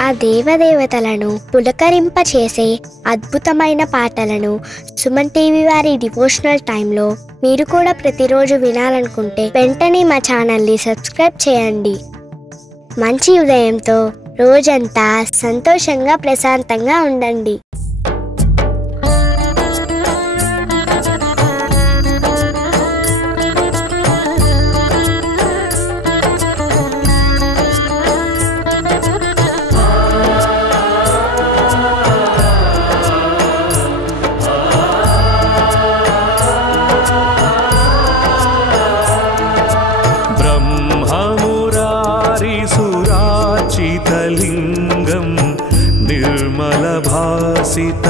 ఆ దేవదేవతలను పులకరింపచేసే అద్భుతమైన పాటలను సుమన్ టీవీ వారి డివోషనల్ టైంలో మీరు కూడా ప్రతిరోజు వినాలనుకుంటే వెంటనే మా ఛానల్ని సబ్స్క్రైబ్ చేయండి. మంచి ఉదయంతో రోజంతా సంతోషంగా ప్రశాంతంగా ఉండండి. लिंगं निर्मलभासित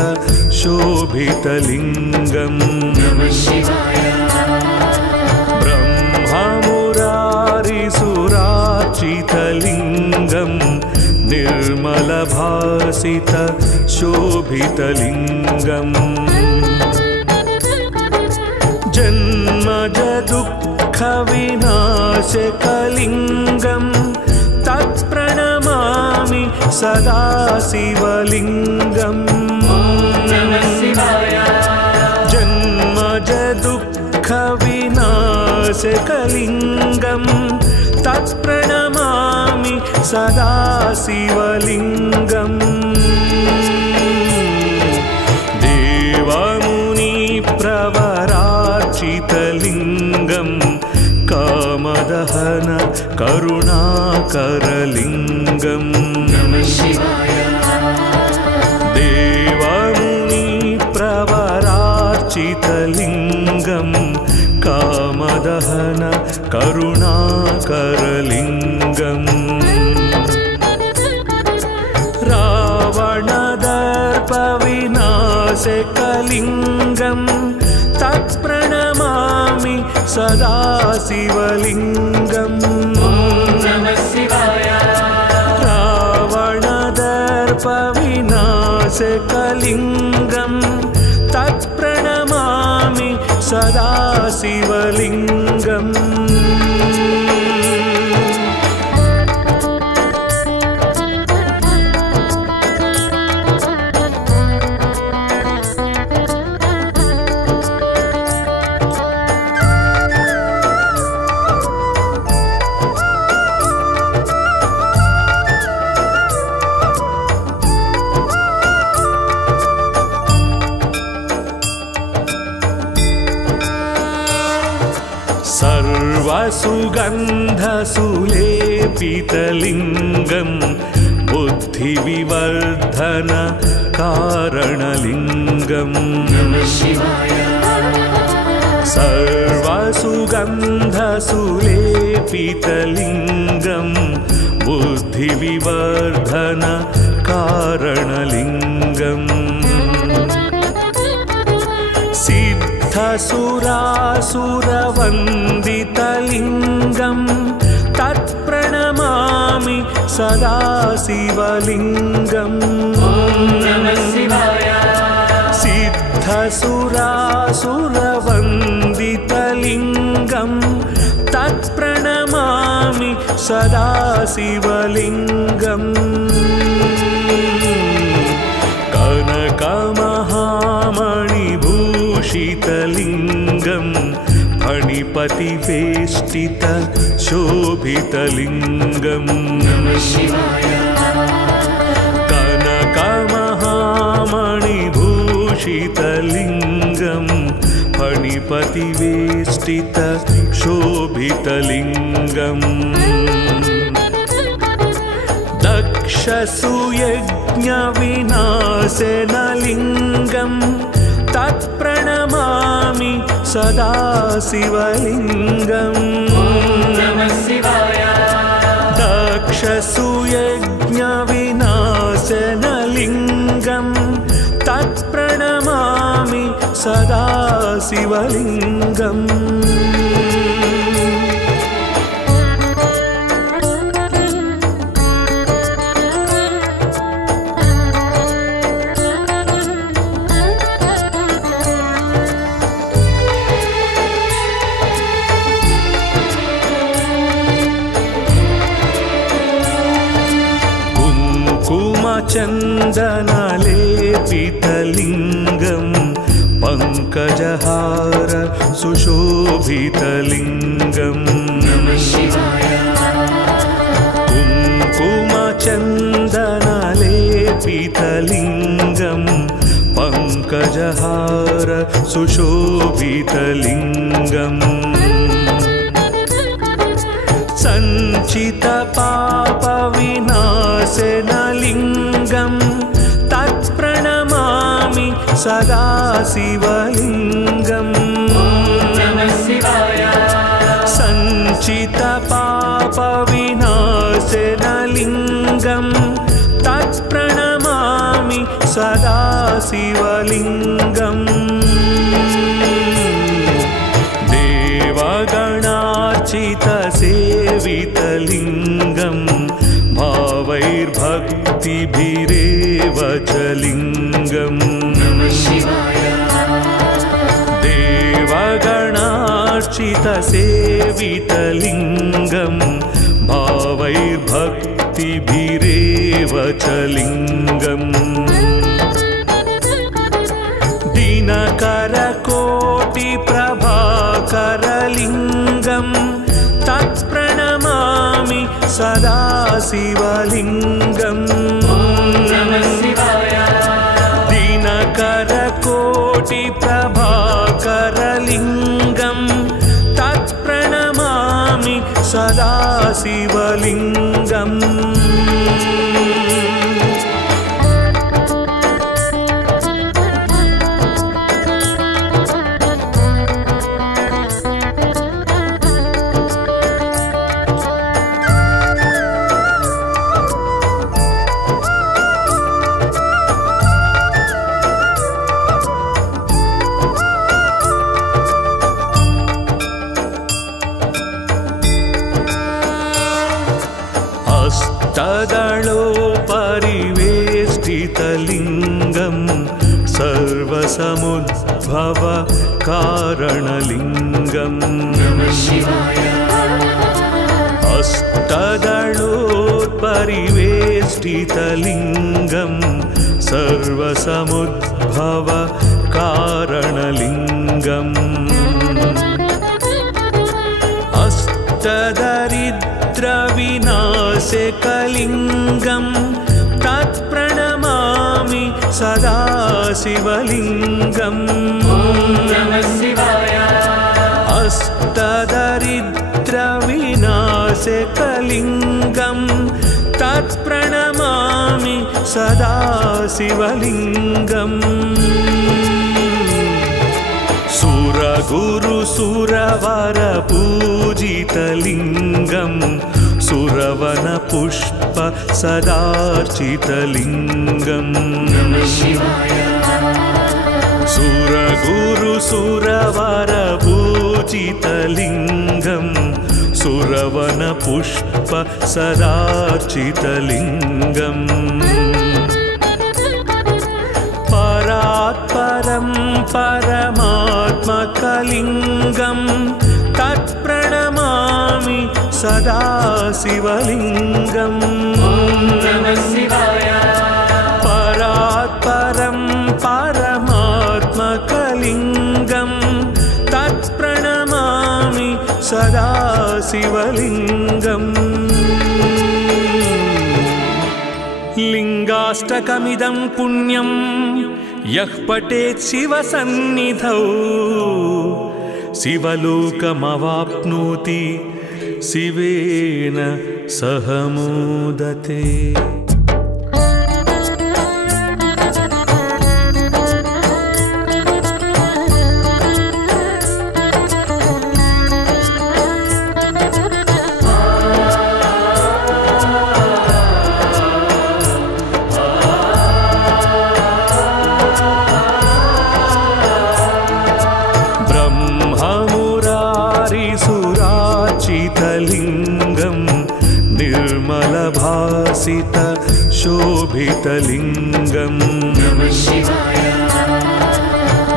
शोभितलिंगं नमः शिवाय. ब्रह्ममुरारिसुरार्चितलिंगं निर्मलभासित शोभितलिंगं जन्मज दुःख विनाशकलिंगं तत्प्रणमामि सदा शिवलिंगं नमः शिवाय. जन्मज दुःख विनाशकलिंगं तत्प्रणमामि सदा शिवलिंगं देवमुनि प्रवरार्चितलिंगं कामदहन करुणाकरलिंगं नमः शिवाय. देवमुनि प्रवरार्चितलिंगं कामदहन करुणाकरलिंगं रावणदर्पविनाशकलिंगं तत्प्रणमामि सदा शिवलिंगं नमः शिवाय. रावणदर्पविनाशकलिंगं तत्प्रणमामि सदा शिवलिंगं सर्वसुगन्धसुलेपितलिंगं बुद्धिविवर्धन कारणलिंगं नमः शिवाय. सर्वसुगन्धसुलेपितलिंगं बुद्धिविवर्धन कारणलिंगं सिद्धसुरासुरवन्दितलिंगं तत्प्रणमामि सदा शिवलिंगं नमः शिवाय. सिद्धसुरासुरवन्दितलिंगं तत्प्रणमामि सदा शिवलिंगं कनकमहामणिभूषितलिंगं फणिपतिवेष्टित शोभितलिंगं नमः शिवाय. कनकमहामणिभूषितलिंगं फणिपतिवेष्टित शोभितलिंगं दक्षसुयज्ञविनाशनलिंगं तत्प्रणमामि सदा शिवलिंगं नमः शिवाय. दक्षसुयज्ञविनाशनलिंगं तत्प्रणमामि सदा शिवलिंगं कुङ्कुमचन्दनलेपितलिङ्गं पङ्कजहार सुशोभितलिङ्गम् कुङ्कुमचन्दनलेपितलिङ्गं पङ्कजहार सुशोभितलिङ्गम् सञ्चितपापविनाशनलिङ्गं तत्प्रणमामि सदा शिवलिङ्गम् सञ्चितपापविनाशनलिङ्गं तत्प्रणमामि सदा शिवलिङ्गम् देवगणार्चितसेवितलिङ्गं भावैर्भक्तिभिरेव च लिङ्गम् देवगणार्चितसेवितलिङ्गं भावैर्भक्तिभिरेव च लिङ्गम् दिनकरकोटिप्रभाकरलिङ्गं तत्प्रणमामि सदा शिवलिङ्गम् दिनकरकोटिप्रभाकरलिङ्गं तत्प्रणमामि सदा शिवलिङ्गम् अष्टदलोपरिवेष्टितलिङ्गं सर्वसमुद्भव कारणलिङ्गम् अष्टदलोपरिवेष्टितलिङ्गं सर्वसमुद्भव कारणलिङ्गम् अष्टदरिद्रविनाशकलिङ्गं तत्प्रणमामि सदा शिवलिङ्गम् अष्टदरिद्रविनाशकलिङ्गं तत्प्रणमामि सदा शिवलिङ्गम् सुरगुरुसुरवरपूजितलिङ्गं सुरवनपुष्प सदार्चितलिङ्गम् सुरगुरुसुरवरपूजितलिङ्गं सुरवनपुष्प सदार्चितलिङ्गम् परात्परं परमात्मकलिङ्गं तत्प्रणमामि सदा शिवलिङ्गम् परात्परं परमात्मकलिङ्गं तत्प्रणमामि सदा शिवलिङ्गम् लिङ्गाष्टकमिदं पुण्यं यः पठेत् शिवसन्निधौ शिवलोकमवाप्नोति शिवेन सह मोदते। लिङ्गं निर्मलभासित शोभितलिङ्गम्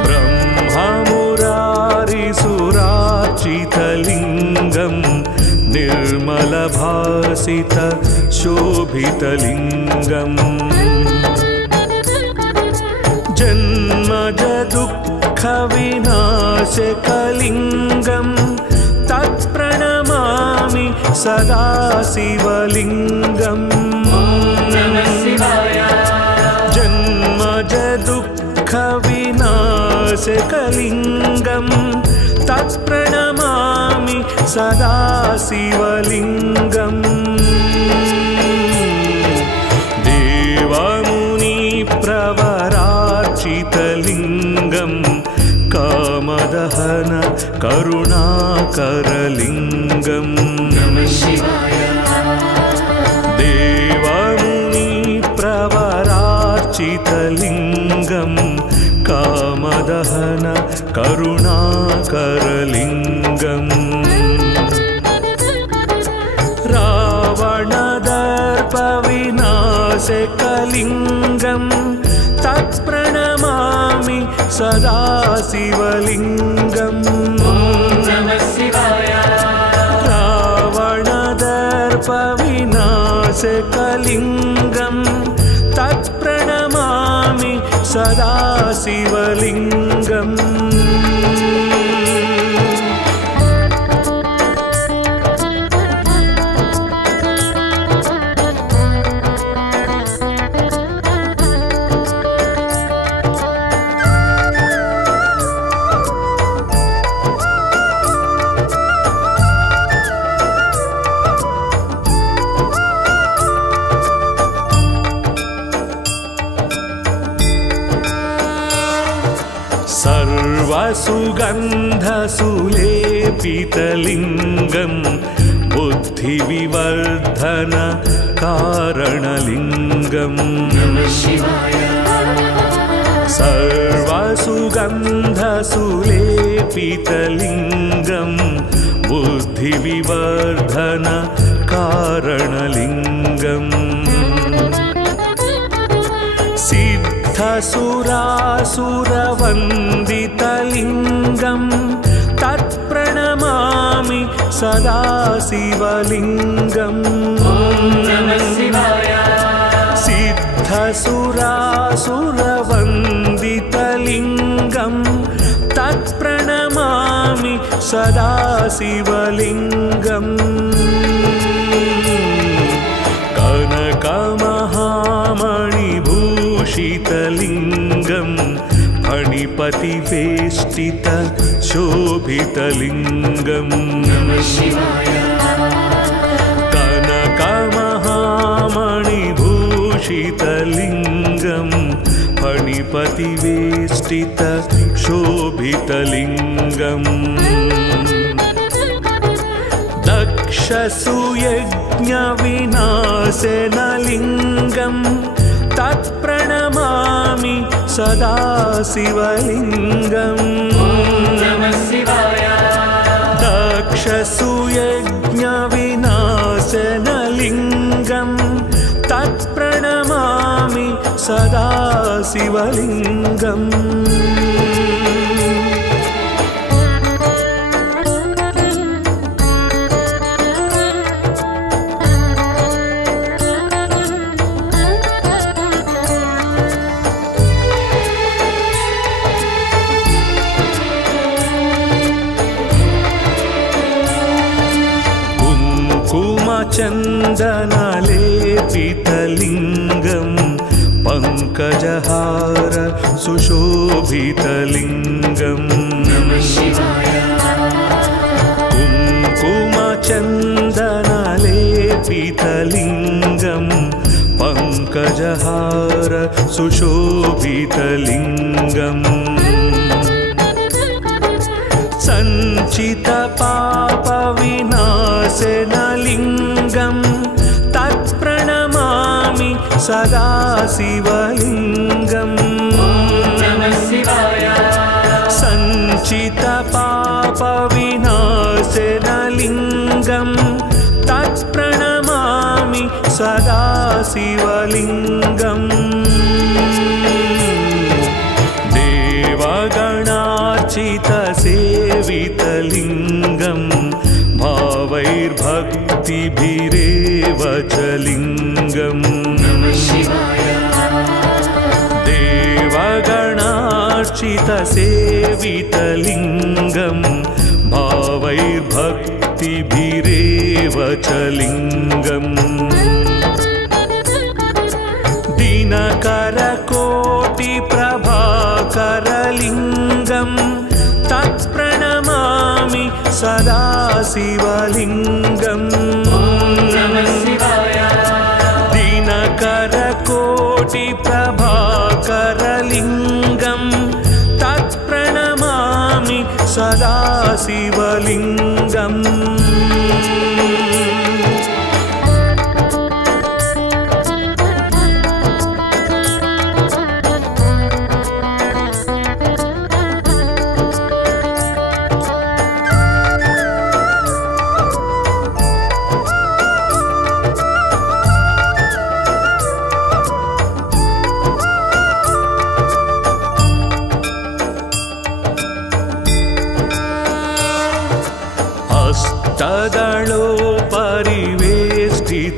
ब्रह्ममुरारिसुरार्चितलिङ्गं निर्मलभासित शोभितलिङ्गम् जन्मज दुःखविनाशकलिङ्गं तत्प्रणमामि सदा शिवलिङ्गम् जन्मज दुःखविनाशकलिङ्गं तत्प्रणमामि सदा शिवलिङ्गम् देवमुनिप्रवरार्चितलिङ्गं कामदहन करुणाकरलिङ्गम् देवमुनिप्रवरार्चितलिङ्गं कामदहन करुणाकरलिङ्गम् रावणदर्पविनाशकलिङ्गं तत्प्रणमामि सदा शिवलिङ्गम् रावणदर्पविनाशकलिङ्गं तत्प्रणमामि सदा शिवलिङ्गम् सर्वसुगन्धसुलेपितलिङ्गं बुद्धिविवर्धन कारणलिङ्गम् सर्वसुगन्धसुलेपितलिङ्गं बुद्धिविवर्धन कारणलिङ्गम् सिद्धसुरासुरवन्दितलिङ्गं तत्प्रणमामि सदा शिवलिङ्गम् सिद्धसुरासुरवन्दितलिङ्गं तत्प्रणमामि सदा शिवलिङ्गम् कनकमहामणिभूषितलिङ्गं फणिपतिवेष्टित शोभितलिङ्गम् कनकमहामणिभूषितलिङ्गं फणिपतिवेष्टित शोभितलिङ्गम् दक्षसुयज्ञविनाशनलिङ्गं तत्प्रणमामि सदा शिवलिङ्गम् दक्षसुयज्ञविनाशनलिङ्गं तत्प्रणमामि सदा शिवलिङ्गम् चन्दनलेपितलिङ्गं पङ्कजहार सुशोभितलिङ्गम् कुङ्कुमचन्दनलेपितलिङ्गं पङ्कजहार सुशोभितलिङ्गम् सञ्चितपापविनाशनलिङ्गं तत्प्रणमामि सदा शिवलिङ्गम् सञ्चितपापविनाशनलिङ्गं तत्प्रणमामि सदा शिवलिङ्गम् देवगणार्चितसेवितलिङ्गं भावैर्भक्तिभिरेव च लिङ्गम् देवगण सदार्चितसेवितलिङ्गं भावैर्भक्तिभिरेव च लिङ्गम् दिनकरकोटिप्रभाकरलिङ्गं तत्प्रणमामि सदा शिवलिङ्गम् दिनकरकोटिप्रभाकरलिङ्गं तत्प्रणमामि सदा शिवलिङ्गम्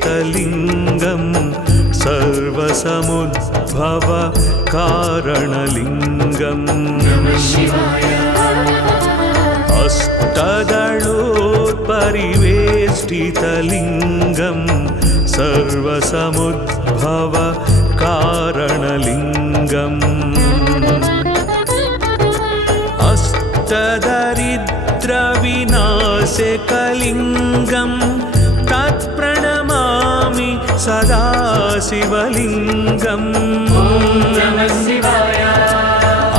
अष्टदलोपरिवेष्टितलिङ्गं सर्वसमुद्भव कारणलिङ्गम् अष्टदलोपरिवेष्टितलिङ्गं सर्वसमुद्भव कारणलिङ्गम् अष्टदरिद्रविनाशकलिङ्गं तत्प्रणमामि सदा शिवलिङ्गम्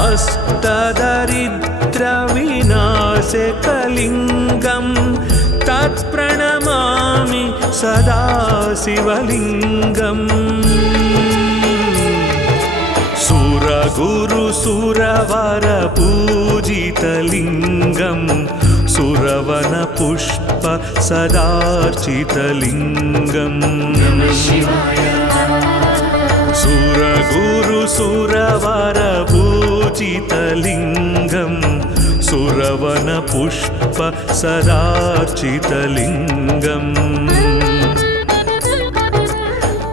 अष्टदरिद्रविनाशकलिङ्गं तत्प्रणमामि सदा शिवलिङ्गम् सुरगुरुसुरवरपूजितलिङ्गं सुरवनपुष्प सदार्चितलिङ्गम् सुरगुरुसुरवरपूजितलिङ्गं सुरवनपुष्प सदार्चितलिङ्गम्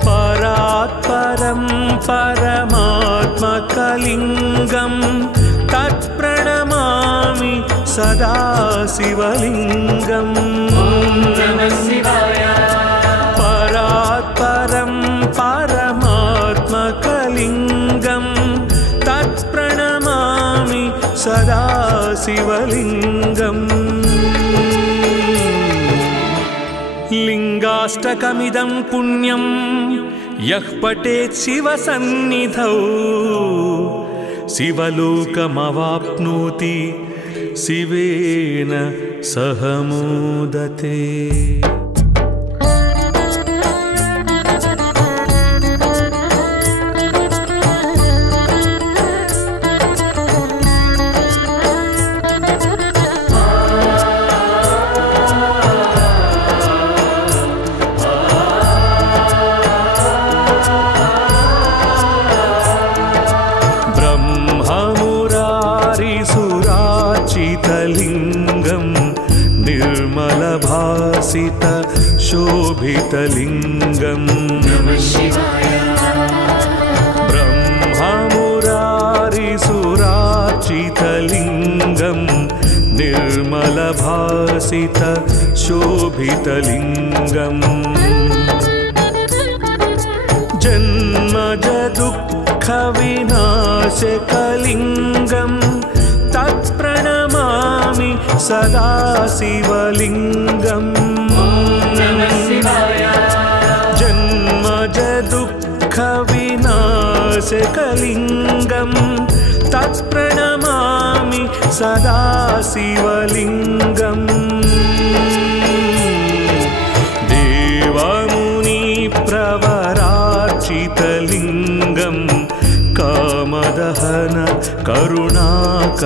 परात्परं परमात्मकलिङ्गं तत्प्रणमामि सदा शिवलिङ्गम् परात्परं परमात्मकलिङ्गं तत्प्रणमामि सदा शिवलिङ्गम् लिङ्गाष्टकमिदं पुण्यं यः पठेत् शिवसन्निधौ शिवलोकमवाप्नोति शिवेन सह मोदते। निर्मलभासित शोभितलिङ्गम् ब्रह्ममुरारिसुरार्चितलिङ्गं निर्मलभासित शोभितलिङ्गम् जन्मजदुःखविनाशकलिङ्गं तत्प्रणमामि सदा शिवलिङ्गम् जन्मजदुःखविनाशकलिङ्गं तत्प्रणमामि सदा शिवलिङ्गम् देवमुनिप्रवरार्चितलिङ्गं कामदहन करुणाकरलिङ्गम्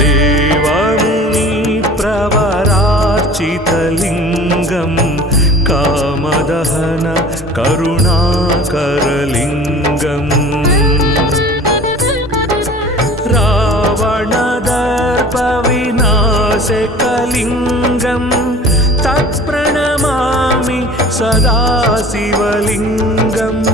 देवमुनिप्रवरार्चितलिङ्गं कामदहन करुणाकरलिङ्गम् रावणदर्पविनाशकलिङ्गं तत्प्रणमामि सदा शिवलिङ्गम्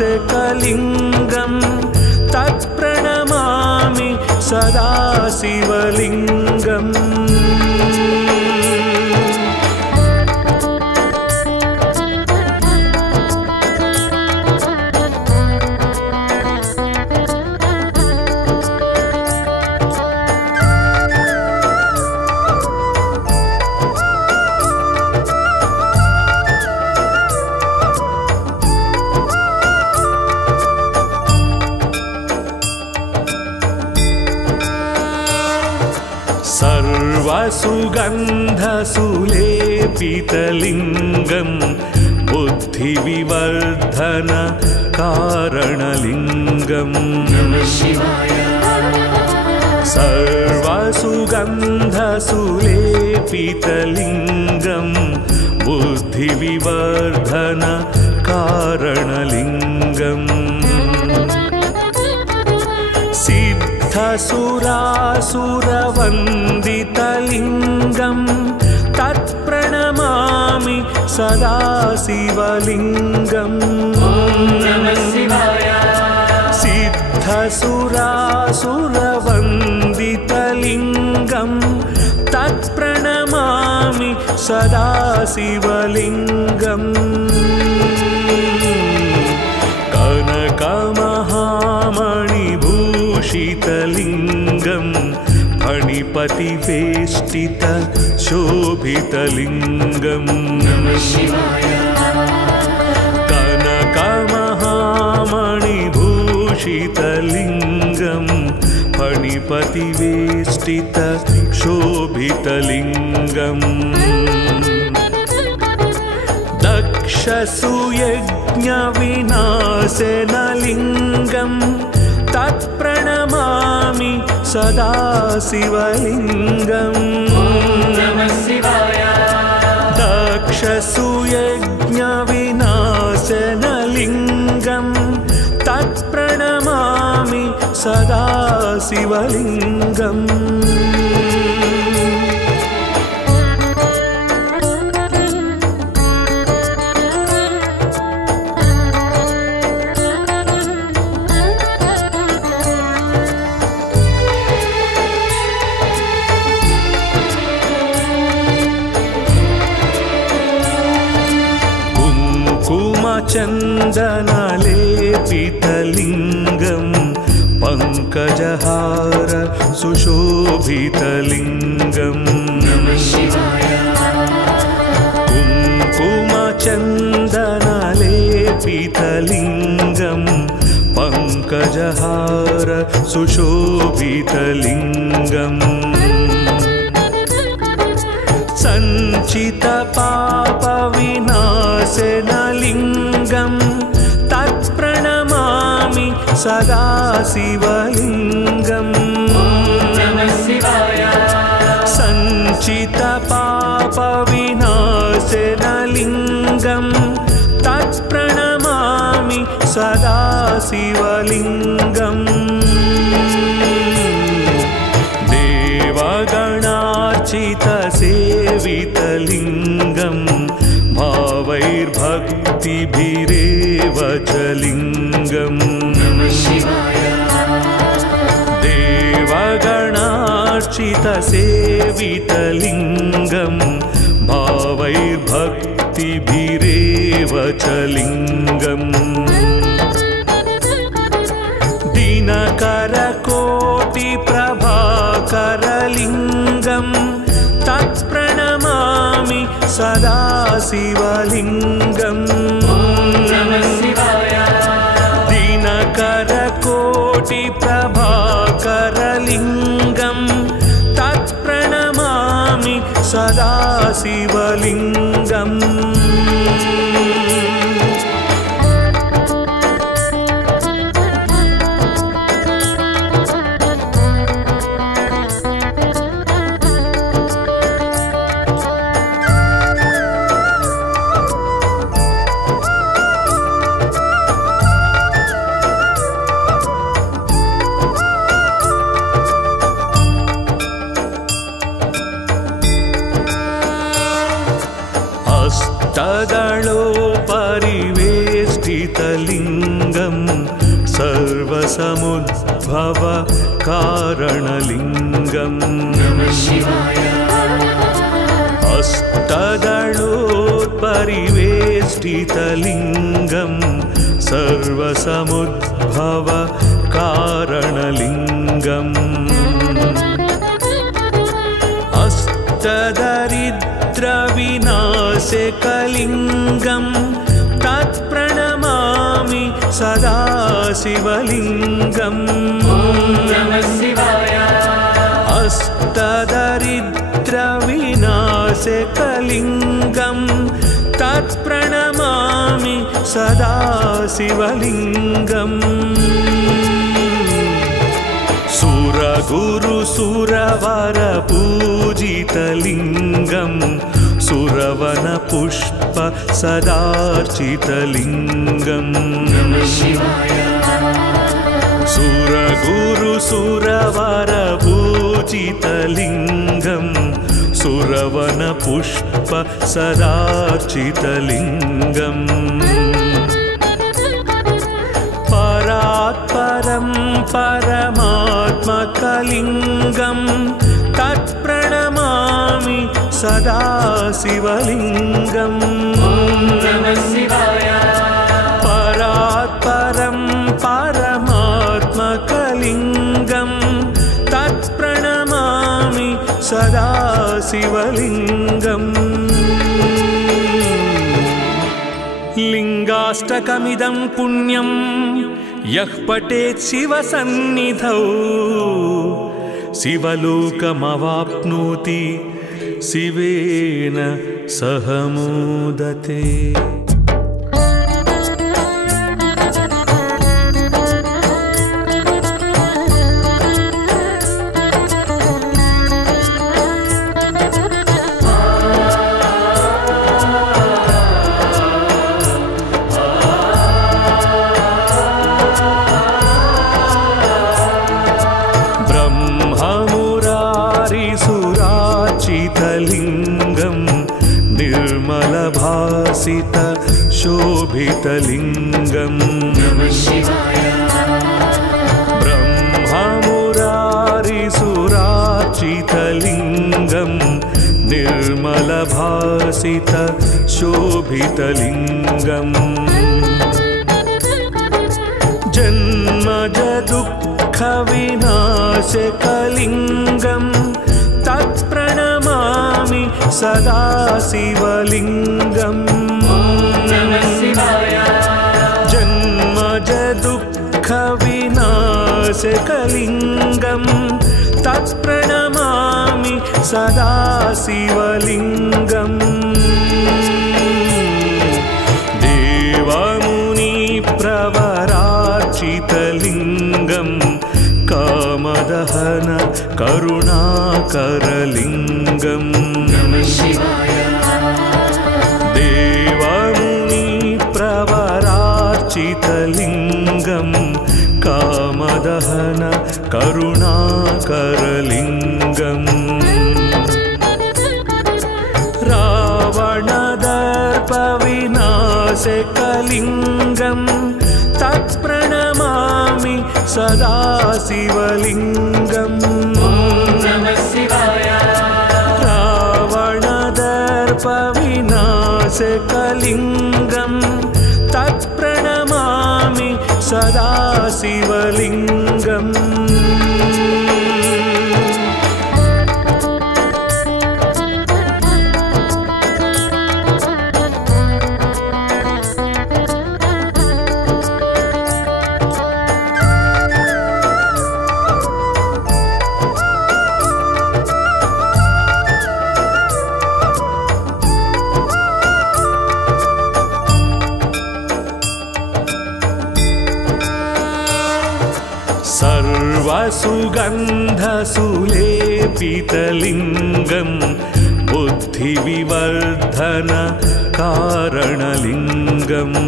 नासिकलिङ्गं तत्प्रणमामि सदा शिवलिङ्गम् सर्वसुगन्धसुलेपितलिङ्गं बुद्धिविवर्धन कारणलिङ्गम् सर्वसुगन्धसुलेपितलिङ्गं बुद्धिविवर्धन कारणलिङ्गम् सिद्धसुरासुरवन्दितलिङ्गं तत्प्रणमामि सदा शिवलिङ्गम् सिद्धसुरासुरवन्दितलिङ्गं तत्प्रणमामि सदा शिवलिङ्गम् कनकमहामणिभूषितलिङ्गं फणिपतिवेष्टित शोभितलिङ्गम् कनकमहामणिभूषितलिङ्गं फणिपतिवेष्टित शोभितलिङ्गम् दक्षसुयज्ञविनाशनलिङ्गं तत्प्रणमामि सदा शिवलिङ्गम् दक्षसुयज्ञविनाशनलिङ्गं तत्प्रणमामि सदा शिवलिङ्गम् चन्दनलेपितलिङ्गं पङ्कजहार सुशोभितलिङ्गम् कुङ्कुमचन्दनलेपितलिङ्गं पङ्कजहार सुशोभितलिङ्गम् सञ्चितपापविनाशनलिङ्गं तत्प्रणमामि सदा शिवलिङ्गम् सञ्चितपापविनाशनलिङ्गं तत्प्रणमामि सदा शिवलिङ्गम् देवगणार्चितसेवितलिङ्गं भावैर्भक्तिभिरेव च लिङ्गम् देवगणार्चितसेवितलिङ्गं भावैर्भक्तिभिरेव च लिङ्गम् दिनकरकोटिप्रभाकरलिङ्गं तत्प्रणमामि सदा शिवलिङ्गम् दिनकरकोटिप्रभाकरलिङ्गं तत्प्रणमामि सदा शिवलिङ्गम् वेष्टितलिङ्गं सर्वसमुद्भव कारणलिङ्गम् अष्टदलोत्परिवेष्टितलिङ्गं सर्वसमुद्भव कारणलिङ्गम् अष्टदरिद्रविनाशकलिङ्गं तत्प्रणमामि सदा शिवलिङ्गम् अष्टदरिद्रविनाशकलिङ्गं तत्प्रणमामि सदा शिवलिङ्गम् सुरगुरुसुरवरपूजितलिङ्गं सुरवनपुष्प सदार्चितलिङ्गम् सुरगुरुसुरवरपूजितलिङ्गं सुरवनपुष्प सदार्चितलिङ्गम् परात्परं परमात्मकलिङ्गं तत्प्रणमामि सदा शिवलिङ्गम् परात्परं परमात्मकलिङ्गं तत्प्रणमामि सदा शिवलिङ्गम् लिङ्गाष्टकमिदं पुण्यं यः पठेत् शिवसन्निधौ शिवलोकमवाप्नोति शिवेन सह मोदते। निर्मलभासित शोभितलिङ्गम् ब्रह्ममुरारिसुरार्चितलिङ्गं निर्मलभासित शोभितलिङ्गम् जन्मजदुःखविनाशकलिङ्गं तत्प्रणमामि सदा शिवलिङ्गम् जन्मजदुःखविनाशकलिङ्गं तत्प्रणमामि सदा शिवलिङ्गम् देवमुनिप्रवरार्चितलिङ्गं कामदहन करुणाकरलिङ्गम् देवमुनिप्रवरार्चितलिङ्गं कामदहन करुणाकरलिङ्गम् रावणदर्पविनाशकलिङ्गं तत्प्रणमामि सदा शिवलिङ्गम् रावणदर्पविनाशकलिङ्गं तत्प्रणमामि सदा शिवलिङ्गम् सर्वसुगन्धसुलेपितलिङ्गं बुद्धिविवर्धन कारणलिङ्गम्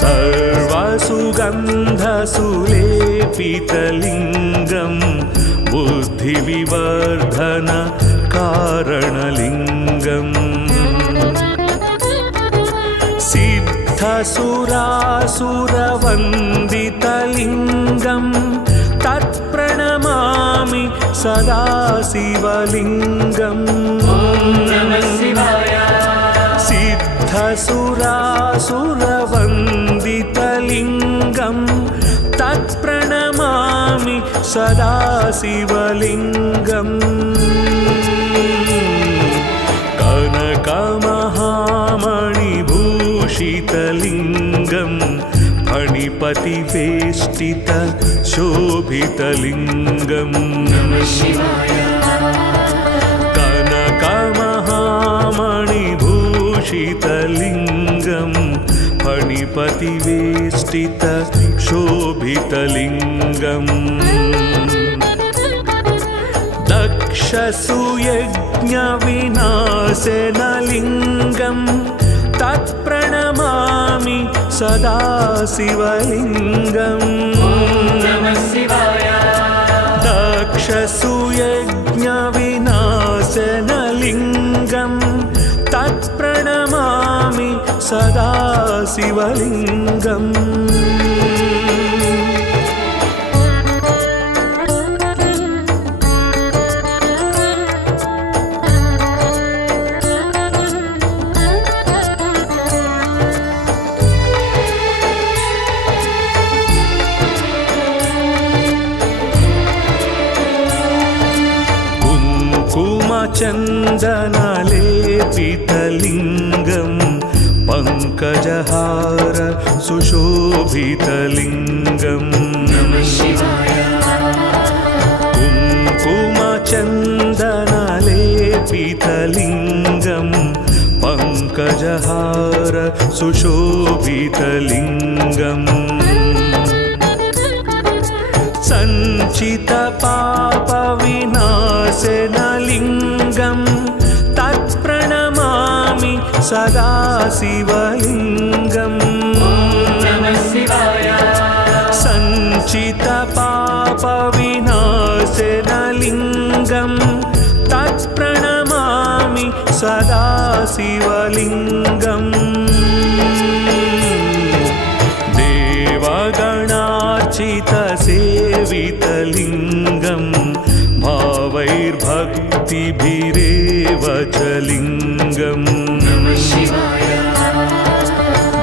सर्वसुगन्धसुलेपितलिङ्गं बुद्धिविवर्धन कारणलिङ्गम् सिद्धसुरासुरवन्दितलिङ्गं तत्प्रणमामि सदा शिवलिङ्गम् सिद्धसुरासुरवन्दितलिङ्गं तत्प्रणमामि सदा शिवलिङ्गम् कनकमहामणिभूषितलिङ्गं फणिपतिवेष्टित शोभितलिङ्गं कनकमहामणिभूषितलिङ्गं फणिपतिवेष्टित शोभितलिङ्गम् दक्षसुयज्ञविनाशनलिङ्गं तत्प्रणमामि सदा शिवलिङ्गम् दक्षसुयज्ञविनाशनलिङ्गं तत्प्रणमामि सदा शिवलिङ्गम् चन्दनलेपितलिङ्गं पङ्कजहार सुशोभितलिङ्गं कुङ्कुमचन्दनलेपितलिङ्गं पङ्कजहार सुशोभितलिङ्गम् सञ्चितपापविनाशनलिङ्गं तत्प्रणमामि सदा शिवलिङ्गम् सञ्चितपापविनाशनलिङ्गं तत्प्रणमामि सदा शिवलिङ्गम् देवगणार्चितसेवितलिङ्गं भावैर्भक्तिभिरेव च लिङ्गम्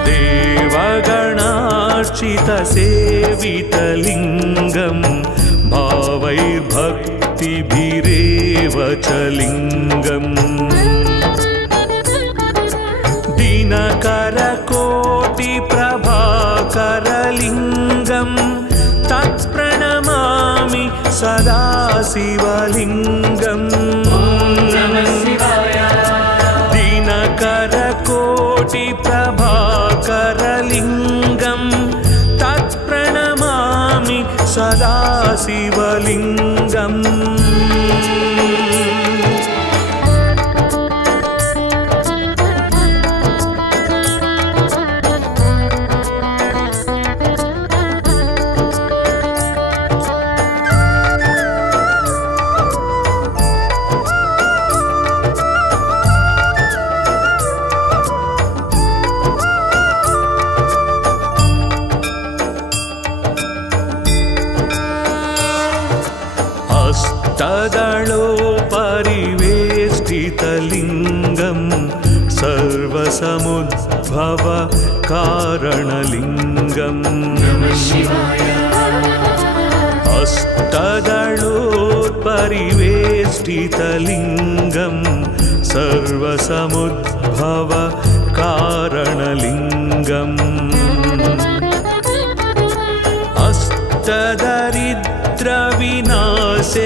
देवगणार्चितसेवितलिङ्गं भावैर्भक्तिभिरेव च लिङ्गम् दिनकरकोटिप्रभाकरलिङ्गं तत्प्रणमामि सदा शिवलिङ्गम् दिनकरकोटिप्रभाकरलिङ्गं तत्प्रणमामि सदा शिवलिङ्गम् तदलोपरिवेष्टितलिङ्गं सर्वसमुद्भव कारणलिङ्गम् अष्टदलोपरिवेष्टितलिङ्गं सर्वसमुद्भव कारणलिङ्गम्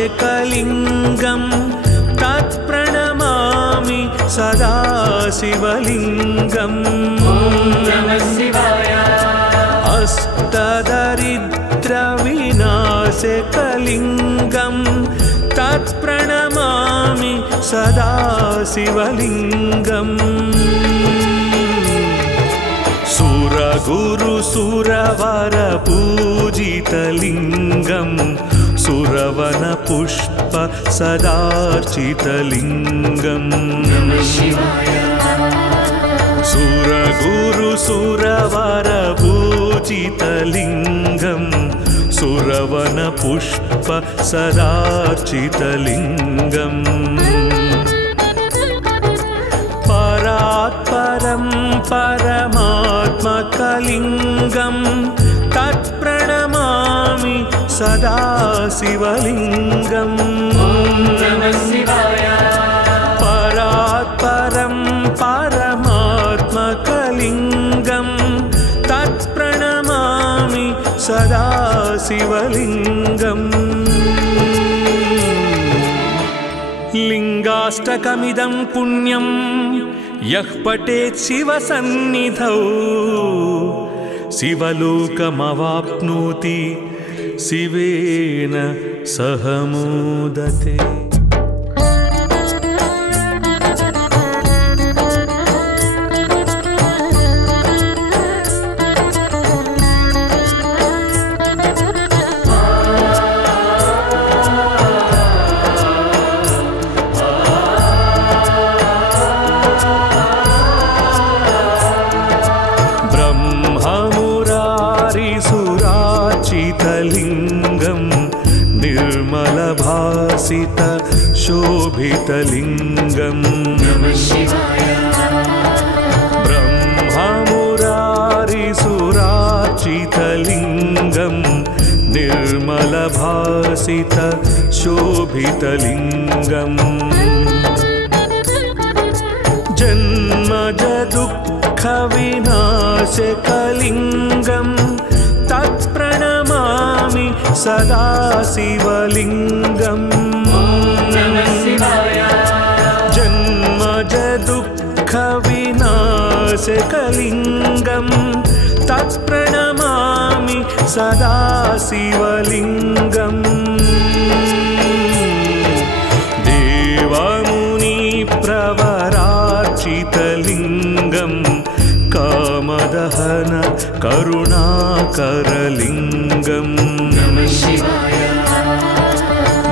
अष्टदरिद्रविनाशकलिङ्गं तत्प्रणमामि सदा शिवलिङ्गम् अष्टदरिद्रविनाशकलिङ्गं तत्प्रणमामि सदा शिवलिङ्गम् सुरगुरुसुरवरपूजितलिङ्गं सुरवनपुष्प सदार्चितलिङ्गम् सुरगुरुसुरवरपूजितलिङ्गं सुरवनपुष्प सदार्चितलिङ्गम् परात्परं परमात्मकलिङ्गं तत्प्रणमामि सदा शिवलिङ्गम् परात्परं परमात्मकलिङ्गं तत्प्रणमामि सदा शिवलिङ्गम् लिङ्गाष्टकमिदं पुण्यं यः पठेत् शिवसन्निधौ शिवलोकमवाप्नोति शिवेन सह मोदते। निर्मलभासित शोभितलिङ्गम् ब्रह्ममुरारिसुरार्चितलिङ्गं निर्मलभासित शोभितलिङ्गम् जन्मजदुःखविनाशकलिङ्गं तत्प्रणमामि सदा शिवलिङ्गम् जन्मजदुःखविनाशकलिङ्गं तत्प्रणमामि सदा शिवलिङ्गम् देवमुनिप्रवरार्चितलिङ्गं कामदहन करुणाकरलिङ्गम्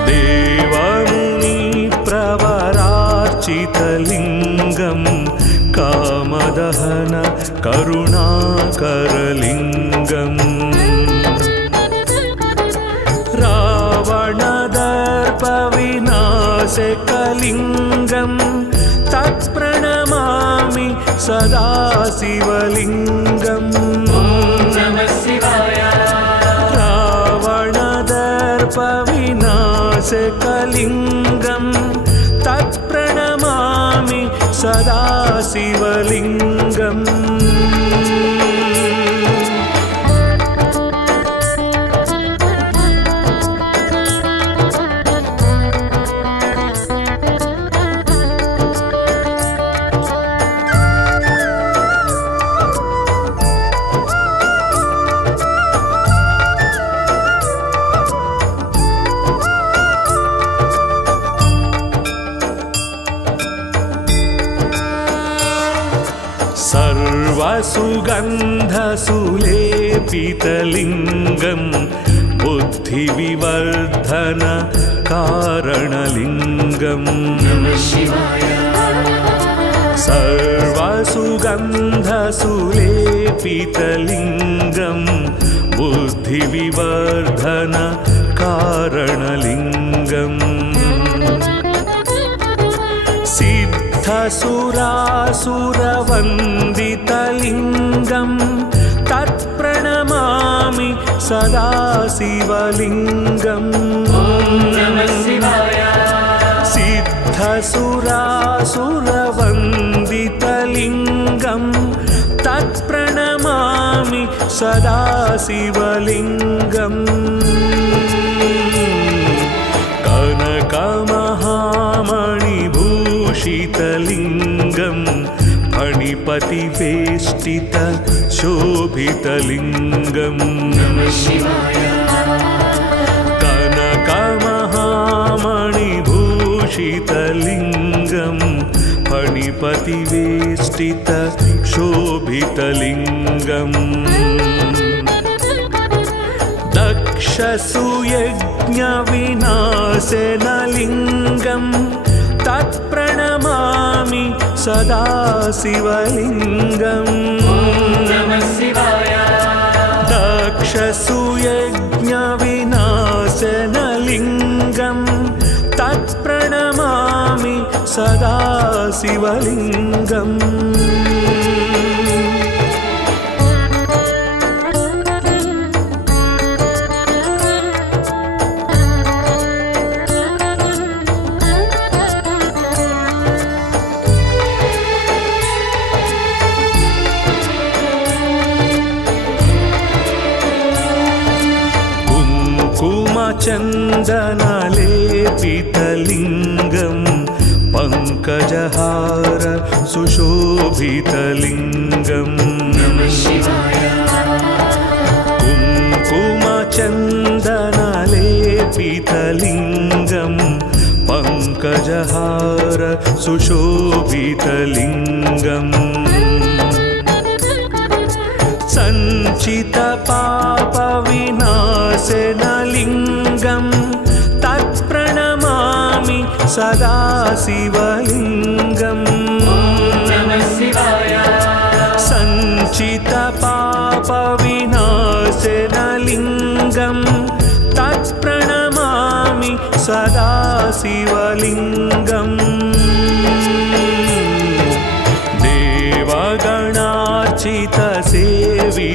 देवमुनिप्रवरार्चितलिङ्गं कामदहन करुणाकरलिङ्गम् रावणदर्पविनाशकलिङ्गं तत्प्रणमामि सदा शिवलिङ्गम् रावणदर्पविनाशकलिङ्गं तत्प्रणमामि सदा शिवलिङ्गम् सर्वसुगन्धसुलेपितलिङ्गं बुद्धिविवर्धन कारणलिङ्गम् सर्वसुगन्धसुलेपितलिङ्गं बुद्धिविवर्धन कारणलिङ्गम् सिद्धसुरासुरवन्दितलिङ्गं तत्प्रणमामि सदा शिवलिङ्गम् सिद्धसुरासुरवन्दितलिङ्गं तत्प्रणमामि सदा शिवलिङ्गम् कनकमहामणिभूषितलिङ्गं फणिपतिवेष्टित शोभितलिङ्गम् कनकमहामणिभूषितलिङ्गं फणिपतिवेष्टित शोभितलिङ्गम् दक्षसुयज्ञविनाशनलिङ्गं तत्प्रणमामि सदा शिवलिङ्गम् दक्षसुयज्ञविनाशनलिङ्गं तत्प्रणमामि सदा शिवलिङ्गम् चन्दनलेपितलिङ्गं पङ्कजहार सुशोभितलिङ्गं कुङ्कुमचन्दनलेपितलिङ्गं पङ्कजहार सुशोभितलिङ्गम् सञ्चितपापविनाशनलिङ्गं तत्प्रणमामि सदा शिवलिङ्गम् सञ्चितपापविनाशनलिङ्गं तत्प्रणमामि सदा शिवलिङ्गम्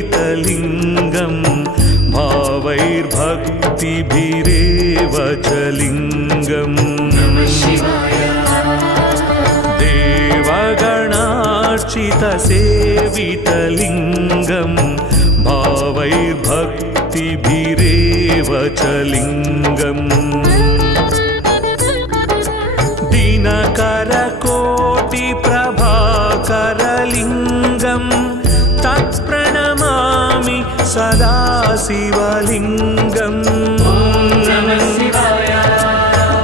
देवगणार्चितसेवितलिङ्गं भावैर्भक्तिभिरेव च लिङ्गम् देवगणार्चितसेवितलिङ्गं भावैर्भक्तिभिरेव च लिङ्गम् दिनकरकोटिप्रभाकरलिङ्गं तत्प्रणमामि सदा शिवलिङ्गम्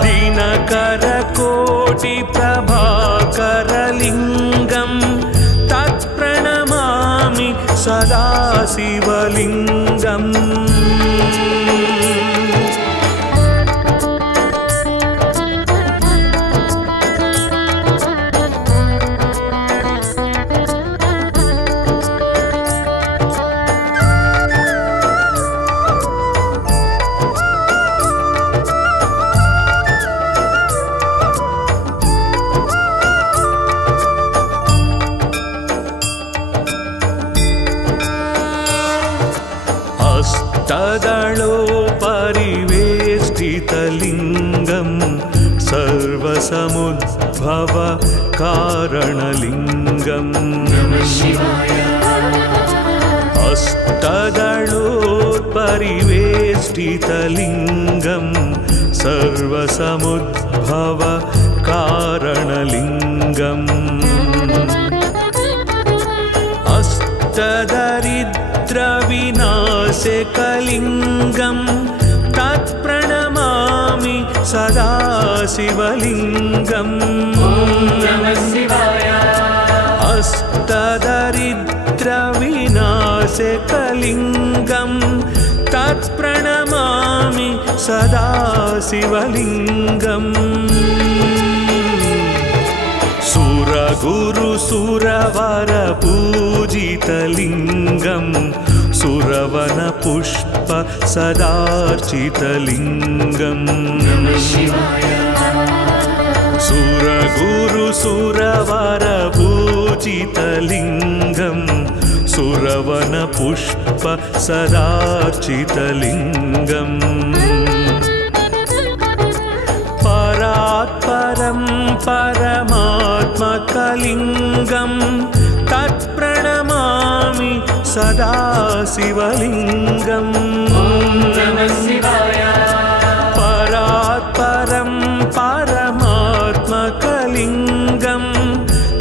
दिनकरकोटिप्रभाकरलिङ्गं तत्प्रणमामि सदा शिवलिङ्गम् तदलोपरिवेष्टितलिङ्गं सर्वसमुद्भव कारणलिङ्गम् अष्टदलोपरिवेष्टितलिङ्गं सर्वसमुद्भव कारणलिङ्गम् अष्टदरिद्रविनाशकलिङ्गं तत्प्रणमामि सदा शिवलिङ्गम् अष्टदरिद्रविनाशकलिङ्गं तत्प्रणमामि सदा शिवलिङ्गम् सुरगुरुसुरवरपूजितलिङ्गं सुरवनपुष्प सदार्चितलिङ्गम् सुरगुरुसुरवरपूजितलिङ्गं सुरवनपुष्प सदार्चितलिङ्गम् परात्परं परमात्मकलिङ्गं तत्प्रणमामि सदा शिवलिङ्गम् परात्परं परमात्मकलिङ्गं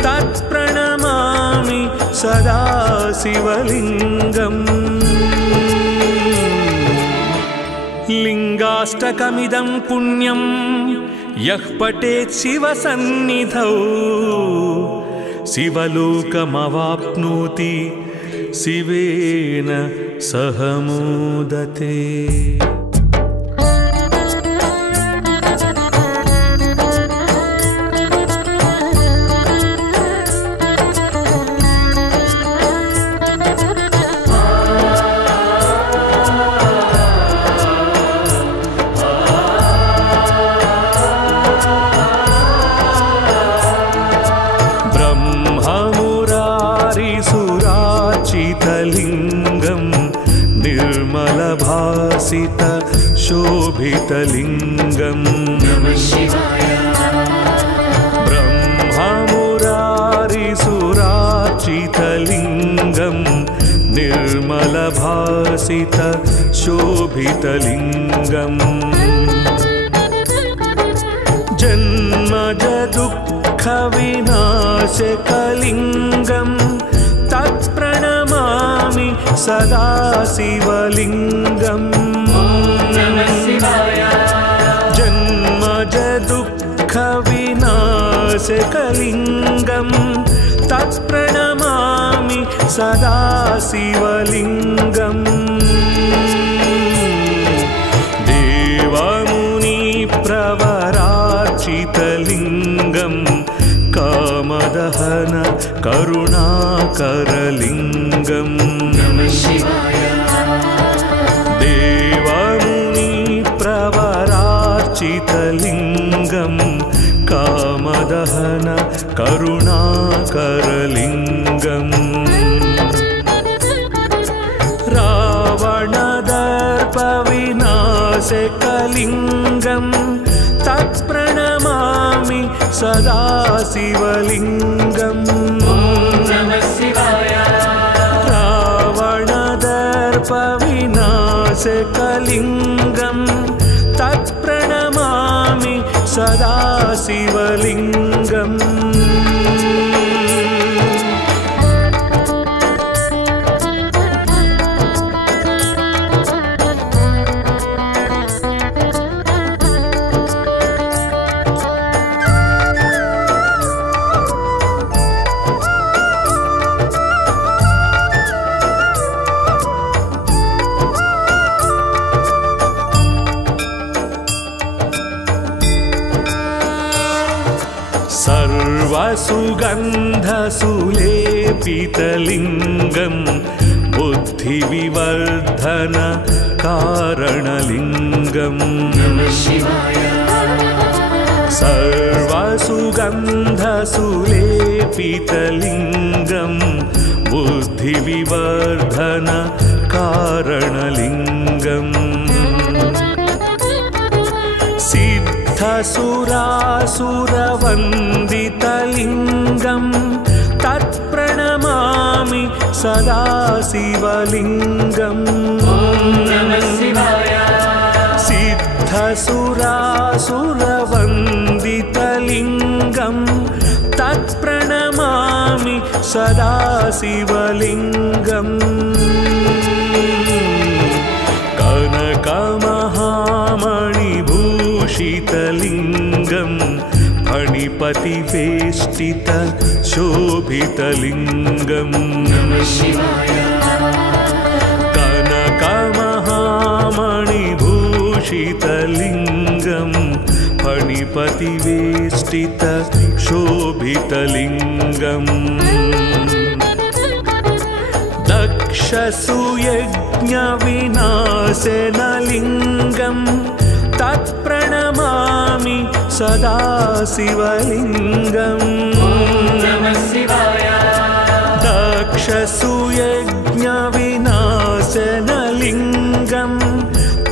तत्प्रणमामि सदा शिवलिङ्गम् लिङ्गाष्टकमिदं पुण्यं यः पठेत् शिवसन्निधौ शिवलोकमवाप्नोति शिवेन सह मोदते। शोभितलिङ्गम् ब्रह्ममुरारिसुरार्चितलिङ्गं निर्मलभासित शोभितलिङ्गम् जन्मजदुःखविनाशकलिङ्गं तत्प्रणमामि सदा शिवलिङ्गम् जन्मजदुःखविनाशकलिङ्गं तत्प्रणमामि सदा शिवलिङ्गम् देवमुनिप्रवरार्चितलिङ्गं कामदहन करुणाकरलिङ्गम् देवमुनिप्रवरार्चितलिङ्गं कामदहन करुणाकरलिङ्गम् रावणदर्पविनाशकलिङ्गं तत्प्रणमामि सदा शिवलिङ्गम् रावणदर्पविनाशकलिङ्गं तत्प्रणमामि सदा शिवलिङ्गम् सर्वसुगन्धसुलेपितलिङ्गं बुद्धिविवर्धन कारणलिङ्गम् सर्वसुगन्धसुलेपितलिङ्गं बुद्धिविवर्धन कारणलिङ्गम् सिद्धसुरासुरवन्दितलिङ्गं तत्प्रणमामि सदा शिवलिङ्गम् सिद्धसुरासुरवन्दितलिङ्गं तत्प्रणमामि सदा शिवलिङ्गम् कनकमहामणिभूषितलिङ्गं फणिपतिवेष्टित शोभितलिङ्गम् कनकमहामणिभूषितलिङ्गं फणिपतिवेष्टित शोभितलिङ्गम् दक्षसुयज्ञविनाशनलिङ्गं तत्प्रणमामि सदा शिवलिङ्गम् दक्षसुयज्ञविनाशनलिङ्गं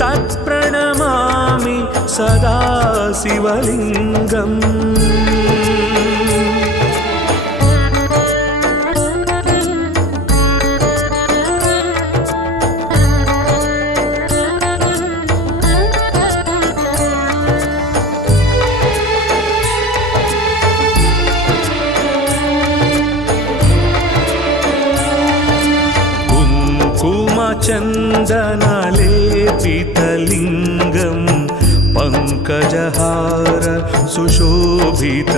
तत्प्रणमामि सदा शिवलिङ्गम् चन्दनलेपितलिङ्गं पङ्कजहार सुशोभितलिङ्गम्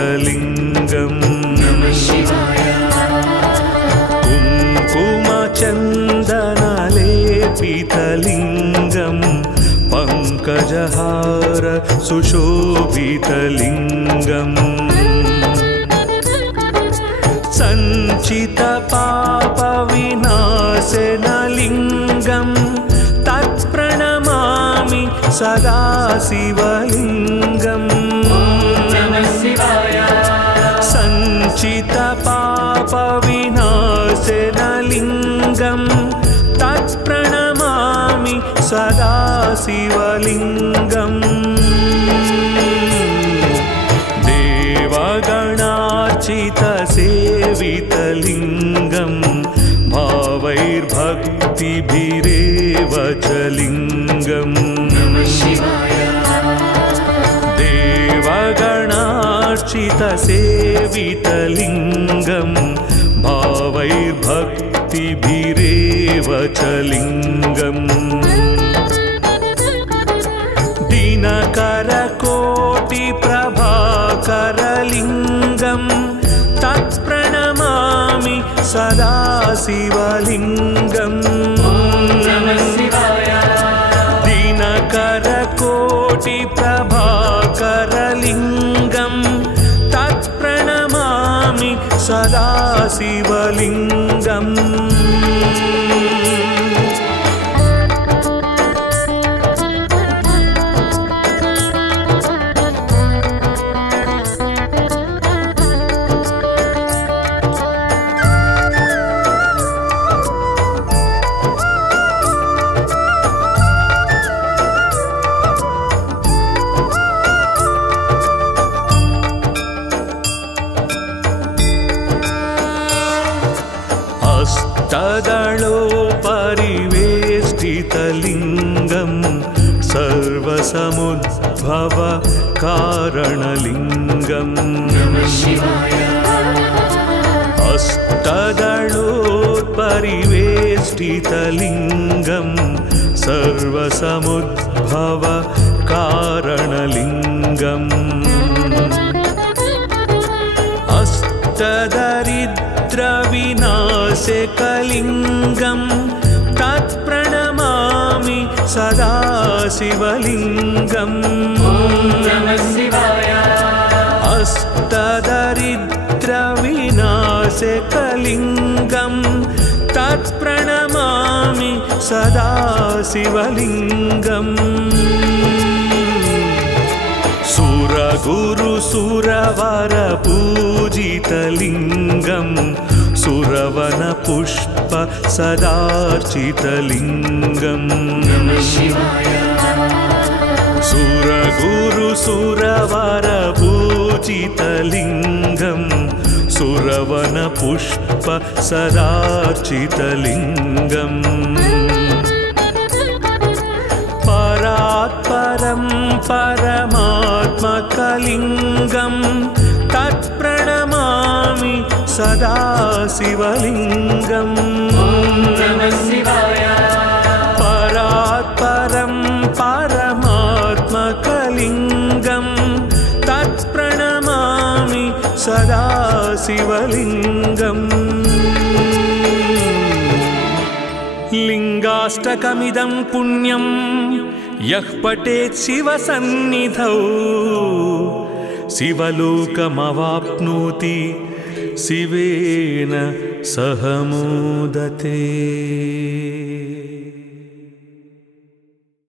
कुङ्कुमचन्दनलेपितलिङ्गं पङ्कजहार सुशोभितलिङ्गम् सञ्चितपापविनाशनलिङ्गं तत्प्रणमामि सदा शिवलिङ्गम् सञ्चितपापविनाशनलिङ्गं तत्प्रणमामि सदा सदाशिवलिङ्गम् देवगणार्चितसेवितलिङ्गम् भावैर्भक्तिभिरेव च लिङ्गम् देवगणार्चितसेवितलिङ्गम् भावैर्भक्तिभिरेव च लिङ्गम् दिनकरकोटिप्रभाकरलिङ्गम् तत्प्रणमामि सदाशिवलिङ्गम् दिनकरकोटिप्रभाकरलिङ्गम् तत्प्रणमामि सदाशिवलिङ्गम् हस्तदलोपरिवेष्टितलिङ्गम् सर्वसमुद्भव कारणलिङ्गम् हस्तदलोपरिवेष्टितलिङ्गम् सर्वसमुद्भव कारणलिङ्गम् अष्टदरिद्रविनाशकलिङ्गम् तत्प्रणमामि सदाशिवलिङ्गम् अष्टदरिद्रविनाशकलिङ्गम् तत्प्रणमामि सदाशिवलिङ्गम् सुरगुरुसुरवरपूजितलिङ्गम् सुरवनपुष्प सदार्चितलिङ्गम् सुरगुरुसुरवरपूजितलिङ्गम् सुरवनपुष्प सदार्चितलिङ्गम् परात्परं परमात्मकलिङ्गम् तत्प्रणमामि सदाशिवलिङ्गम् परात्परं परमात्मकलिङ्गम् तत्प्रणमामि सदाशिवलिङ्गम् लिङ्गाष्टकमिदं पुण्यं यः पठेत् शिवसन्निधौ शिवलोकमवाप्नोति शिवेन सह मोदते।